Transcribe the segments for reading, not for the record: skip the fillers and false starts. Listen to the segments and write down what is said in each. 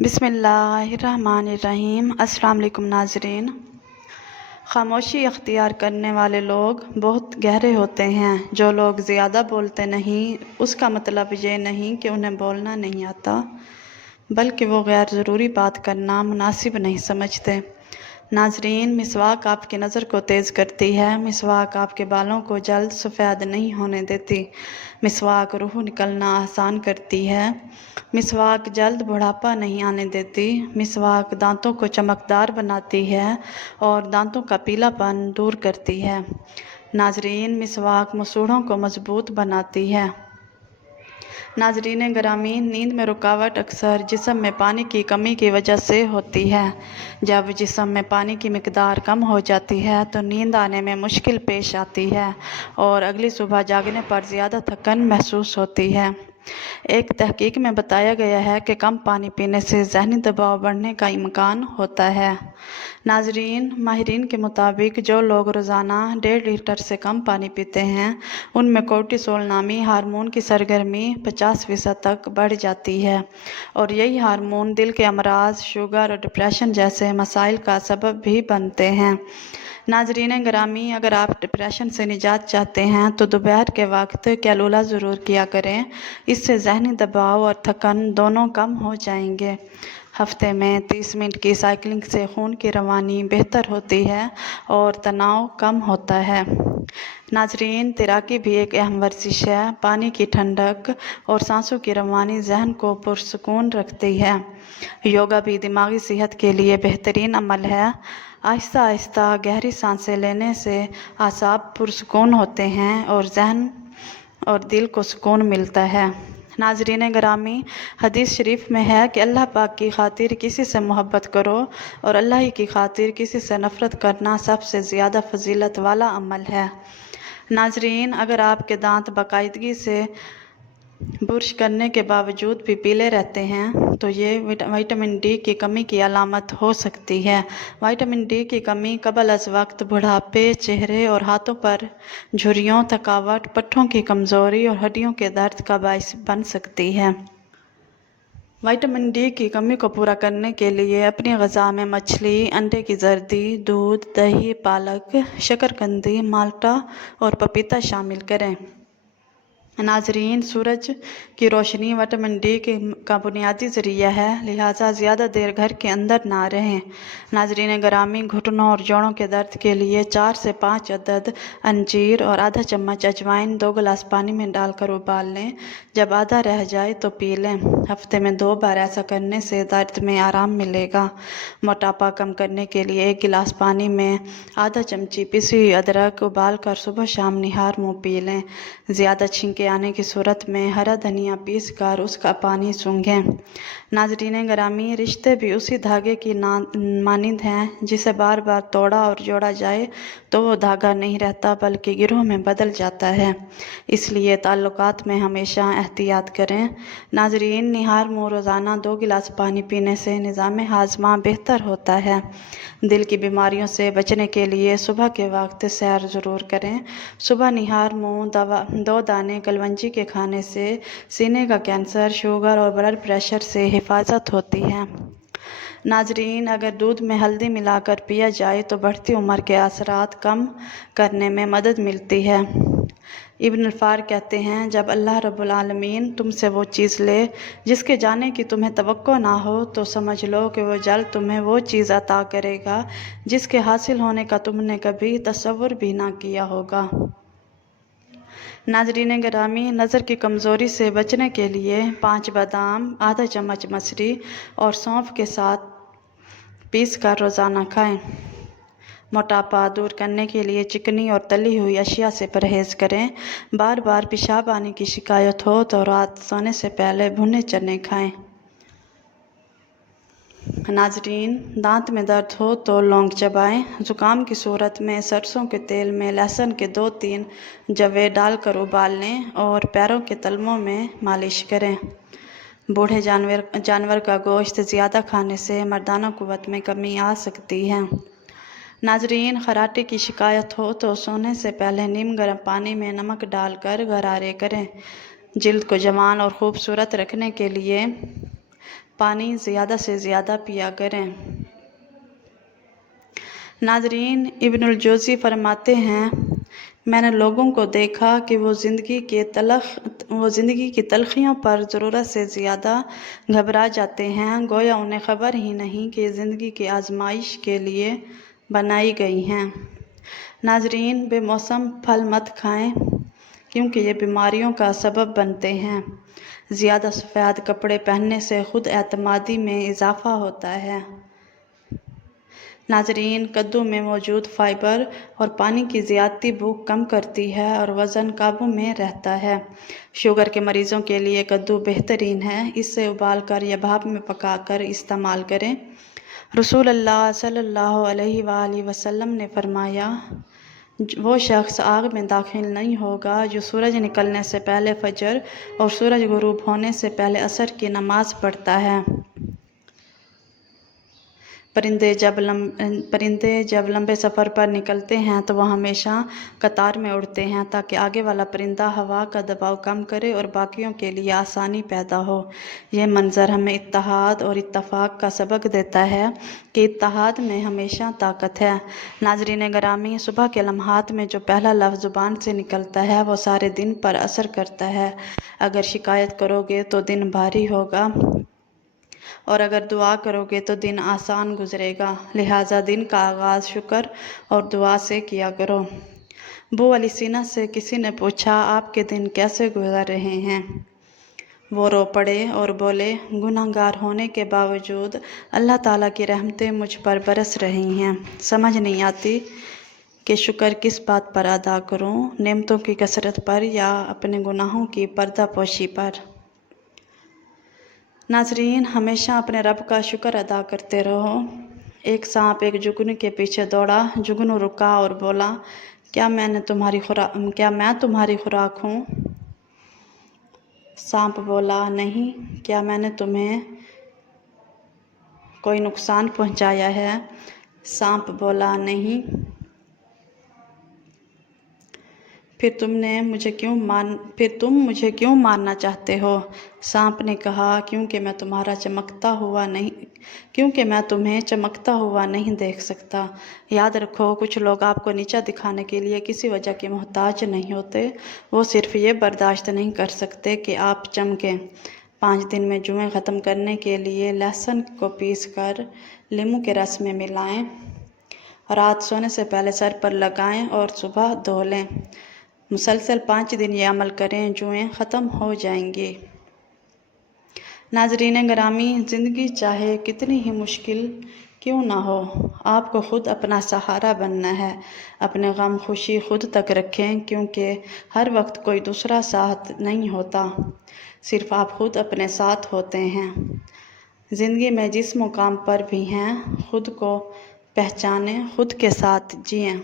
बिस्मिल्लाहिर्रहमानिर्रहीम। अस्सलाम वालेकुम नाज़रीन। खामोशी अख्तियार करने वाले लोग बहुत गहरे होते हैं। जो लोग ज़्यादा बोलते नहीं उसका मतलब ये नहीं कि उन्हें बोलना नहीं आता, बल्कि वो गैर ज़रूरी बात करना मुनासिब नहीं समझते। नाज़रीन, मिसवाक आपकी नज़र को तेज़ करती है। मिसवाक आपके बालों को जल्द सफ़ेद नहीं होने देती। मिसवाक रूह निकलना आसान करती है। मिसवाक जल्द बुढ़ापा नहीं आने देती। मिसवाक दांतों को चमकदार बनाती है और दांतों का पीलापन दूर करती है। नाज़रीन, मिसवाक मसूड़ों को मजबूत बनाती है। नाज़रीन गिरामी, नींद में रुकावट अक्सर जिस्म में पानी की कमी की वजह से होती है। जब जिस्म में पानी की मिकदार कम हो जाती है तो नींद आने में मुश्किल पेश आती है और अगली सुबह जागने पर ज़्यादा थकन महसूस होती है। एक तहकीक में बताया गया है कि कम पानी पीने से ज़हनी दबाव बढ़ने का इम्कान होता है। नाज़रीन, माहिरीन के मुताबिक जो लोग रोज़ाना 1.5 लीटर से कम पानी पीते हैं उनमें कोर्टिसोल नामी हार्मोन की सरगर्मी 50% तक बढ़ जाती है और यही हार्मोन दिल के अमराज, शुगर और डिप्रेशन जैसे मसाइल का सबब भी बनते हैं। नाज़रीन गिरामी, अगर आप डिप्रेशन से निजात चाहते हैं तो दोपहर के वक्त कैलूला ज़रूर किया करें। इससे ज़हनी दबाव और थकन दोनों कम हो जाएंगे। हफ्ते में 30 मिनट की साइकिलिंग से खून की रवानी बेहतर होती है और तनाव कम होता है। नाज़रीन, तैराकी भी एक अहम वर्जिश है। पानी की ठंडक और सांसों की रवानी जहन को पुरसुकून रखती है। योगा भी दिमागी सेहत के लिए बेहतरीन अमल है। आहिस्ता आहिस्ता गहरी सांसें लेने से आसाब पुरसुकून होते हैं और जहन और दिल को सुकून मिलता है। नाज़रीन गिरामी, हदीस शरीफ में है कि अल्लाह पाक की खातिर किसी से मोहब्बत करो और अल्लाह ही की खातिर किसी से नफ़रत करना सबसे ज़्यादा फजीलत वाला अमल है। नाज़रीन, अगर आपके दांत बाकायदगी से ब्रश करने के बावजूद भी पीले रहते हैं तो ये विटामिन डी की कमी की अलामत हो सकती है। विटामिन डी की कमी क़ब्ल अज़ वक्त बुढ़ापे, चेहरे और हाथों पर झुर्रियों, थकावट, पट्ठों की कमज़ोरी और हड्डियों के दर्द का बाइस बन सकती है। विटामिन डी की कमी को पूरा करने के लिए अपनी ग़िज़ा में मछली, अंडे की जर्दी, दूध, दही, पालक, शकरकंदी, माल्टा और पपीता शामिल करें। नाज़रीन, सूरज की रोशनी विटामिन डी का बुनियादी ज़रिया है, लिहाजा ज़्यादा देर घर के अंदर ना रहें। नाज़रीन गिरामी, घुटनों और जोड़ों के दर्द के लिए 4 से 5 अदद अंजीर और आधा चम्मच अजवाइन 2 गिलास पानी में डालकर उबाल लें। जब आधा रह जाए तो पी लें। हफ्ते में 2 बार ऐसा करने से दर्द में आराम मिलेगा। मोटापा कम करने के लिए 1 गिलास पानी में आधा चमची पिसी हुई अदरक उबाल कर सुबह शाम निहार मुँह पी लें। ज़्यादा छींके आने की सूरत में हरा धनिया पीस कर उसका पानी सूंघें। नाज़रीन गिरामी, रिश्ते भी उसी धागे की मानिंद हैं जिसे बार बार तोड़ा और जोड़ा जाए तो वो धागा नहीं रहता बल्कि गिरोह में बदल जाता है। इसलिए ताल्लुकात में हमेशा एहतियात करें। नाज़रीन, निहार मुँह रोज़ाना 2 गिलास पानी पीने से निज़ाम हाज़मा बेहतर होता है। दिल की बीमारियों से बचने के लिए सुबह के वक्त सैर ज़रूर करें। सुबह निहार मुँह 2 दाने कलवंजी के खाने से सीने का कैंसर, शुगर और ब्लड प्रेशर से हिफाजत होती है। नाज़रीन, अगर दूध में हल्दी मिलाकर पिया जाए तो बढ़ती उम्र के असरात कम करने में मदद मिलती है। इब्न फार कहते हैं, जब अल्लाह रब्बुल आलमीन तुमसे वो चीज़ ले जिसके जाने की तुम्हें तवक्को ना हो तो समझ लो कि वो जल्द तुम्हें वो चीज़ अता करेगा जिसके हासिल होने का तुमने कभी तसव्वुर भी ना किया होगा। नाज़रीन गिरामी, नज़र की कमज़ोरी से बचने के लिए 5 बादाम, आधा चम्मच मसरी और सौंफ के साथ पीस कर रोज़ाना खाएं। मोटापा दूर करने के लिए चिकनी और तली हुई अशिया से परहेज़ करें। बार बार पेशाब आने की शिकायत हो तो रात सोने से पहले भुने चने खाएं। नाज़रीन, दांत में दर्द हो तो लौंग चबाएं। ज़ुकाम की सूरत में सरसों के तेल में लहसुन के 2-3 जवे डालकर उबाल लें और पैरों के तलवों में मालिश करें। बूढ़े जानवर का गोश्त ज़्यादा खाने से मर्दाना क़ुव्वत में कमी आ सकती है। नाज़रीन, खराटे की शिकायत हो तो सोने से पहले नीम गर्म पानी में नमक डालकर गरारे करें। जिल्द को जवान और ख़ूबसूरत रखने के लिए پانی زیادہ سے زیادہ پیا کریں۔ ناظرین، ابن الجوزی فرماتے ہیں، میں نے لوگوں کو دیکھا کہ وہ زندگی کی تلخیوں پر ضرورت سے زیادہ گھبرا جاتے ہیں، گویا انہیں خبر ہی نہیں کہ زندگی کی آزمائش کے لیے بنائی گئی ہیں۔ ناظرین، بے موسم پھل مت کھائیں کیونکہ یہ بیماریوں کا سبب بنتے ہیں۔ زیادہ سفید کپڑے پہننے سے خود اعتمادی میں اضافہ ہوتا ہے۔ ناظرین، کدو میں موجود فائبر اور پانی کی زیادتی بھوک کم کرتی ہے اور وزن قابو میں رہتا ہے۔ شوگر کے مریضوں کے لیے کدو بہترین ہے، اسے ابال کر یا بھاپ میں پکا کر استعمال کریں۔ رسول اللہ صلی اللہ علیہ وآلہ وسلم نے فرمایا، وہ شخص آگ میں داخل نہیں ہوگا جو سورج نکلنے سے پہلے فجر اور سورج غروب ہونے سے پہلے عصر کی نماز پڑھتا ہے۔ پرندے جب لمبے سفر پر نکلتے ہیں تو وہ ہمیشہ قطار میں اڑتے ہیں تاکہ آگے والا پرندہ ہوا کا دباؤ کم کرے اور باقیوں کے لیے آسانی پیدا ہو۔ یہ منظر ہمیں اتحاد اور اتفاق کا سبق دیتا ہے کہ اتحاد میں ہمیشہ طاقت ہے۔ ناظرین گرامی، صبح کے لمحات میں جو پہلا لفظ زبان سے نکلتا ہے وہ سارے دن پر اثر کرتا ہے۔ اگر شکایت کرو گے تو دن بھاری ہوگا اور اگر دعا کرو گے تو دن آسان گزرے گا، لہٰذا دن کا آغاز شکر اور دعا سے کیا کرو۔ ابو علی سینا سے کسی نے پوچھا، آپ کے دن کیسے گزر رہے ہیں؟ وہ رو پڑے اور بولے، گناہ گار ہونے کے باوجود اللہ تعالیٰ کی رحمتیں مجھ پر برس رہی ہیں، سمجھ نہیں آتی کہ شکر کس بات پر ادا کروں، نعمتوں کی کثرت پر یا اپنے گناہوں کی پردہ پوشی پر۔ ناظرین، ہمیشہ اپنے رب کا شکر ادا کرتے رہو۔ ایک سانپ ایک جگنو کے پیچھے دوڑا، جگنو رکا اور بولا، کیا میں تمہاری خوراک ہوں؟ سانپ بولا، نہیں۔ کیا میں نے تمہیں کوئی نقصان پہنچایا ہے؟ سانپ بولا، نہیں۔ پھر تم مجھے کیوں مارنا چاہتے ہو؟ سانپ نے کہا، کیونکہ میں تمہیں چمکتا ہوا نہیں دیکھ سکتا۔ یاد رکھو، کچھ لوگ آپ کو نیچا دکھانے کے لیے کسی وجہ کے محتاج نہیں ہوتے، وہ صرف یہ برداشت نہیں کر سکتے کہ آپ چمکیں۔ 5 دن میں جوئیں ختم کرنے کے لیے لہسن کو پیس کر لیموں کے رس میں ملائیں، رات سونے سے پہلے سر پر لگائیں اور صبح دھو لیں۔ مسلسل 5 دن یہ عمل کریں، جوئیں ختم ہو جائیں گی۔ ناظرین گرامی، زندگی چاہے کتنی ہی مشکل کیوں نہ ہو، آپ کو خود اپنا سہارا بننا ہے۔ اپنے غم خوشی خود تک رکھیں، کیونکہ ہر وقت کوئی دوسرا ساتھ نہیں ہوتا، صرف آپ خود اپنے ساتھ ہوتے ہیں۔ زندگی میں جس مقام پر بھی ہیں، خود کو پہچانیں، خود کے ساتھ جئیں۔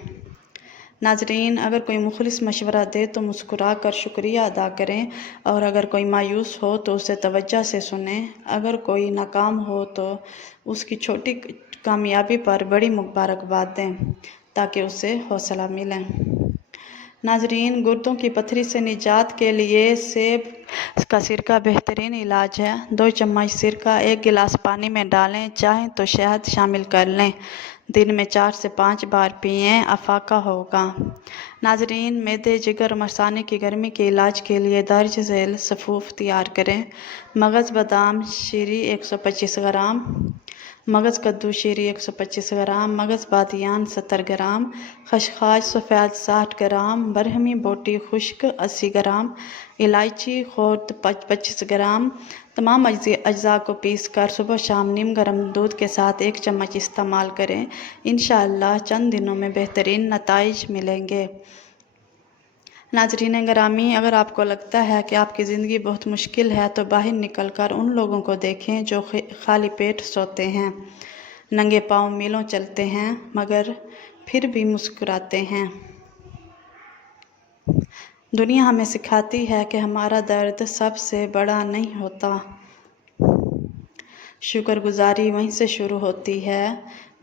ناظرین، اگر کوئی مخلص مشورہ دے تو مسکرا کر شکریہ ادا کریں، اور اگر کوئی مایوس ہو تو اسے توجہ سے سنیں۔ اگر کوئی ناکام ہو تو اس کی چھوٹی کامیابی پر بڑی مبارکباد دیں تاکہ اسے حوصلہ ملے۔ ناظرین، گردوں کی پتھری سے نجات کے لیے سیب کا سرکہ بہترین علاج ہے۔ 2 چمچ سرکہ 1 گلاس پانی میں ڈالیں، چاہیں تو شہد شامل کر لیں۔ دن میں 4 سے 5 بار پئیں، افاقہ ہوگا۔ ناظرین، معدے، جگر اور مثانے کی گرمی کے علاج کے لیے درج ذیل صفوف تیار کریں۔ مغز بادام شیری 125 گرام، مغز کدو شیری 125 گرام، مغز بادیان 70 گرام، خشخاش سفید 60 گرام، برہمی بوٹی خشک 80 گرام، الائچی خرد 25 گرام۔ تمام اجزاء کو پیس کر صبح شام نیم گرم دودھ کے ساتھ 1 چمچ استعمال کریں، انشاءاللہ چند دنوں میں بہترین نتائج ملیں گے۔ ناظرین گرامی، اگر آپ کو لگتا ہے کہ آپ کی زندگی بہت مشکل ہے تو باہر نکل کر ان لوگوں کو دیکھیں جو خالی پیٹ سوتے ہیں، ننگے پاؤں میلوں چلتے ہیں مگر پھر بھی مسکراتے ہیں۔ دنیا ہمیں سکھاتی ہے کہ ہمارا درد سب سے بڑا نہیں ہوتا۔ شکر گزاری وہیں سے شروع ہوتی ہے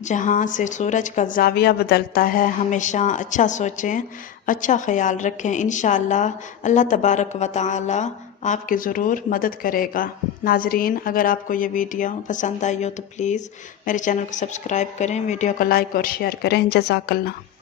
جہاں سے سورج کا زاویہ بدلتا ہے۔ ہمیشہ اچھا سوچیں، اچھا خیال رکھیں، انشاءاللہ اللہ تبارک و تعالی آپ کی ضرور مدد کرے گا۔ ناظرین، اگر آپ کو یہ ویڈیو پسند آئی ہو تو پلیز میرے چینل کو سبسکرائب کریں، ویڈیو کو لائک اور شیئر کریں۔ جزاک اللہ۔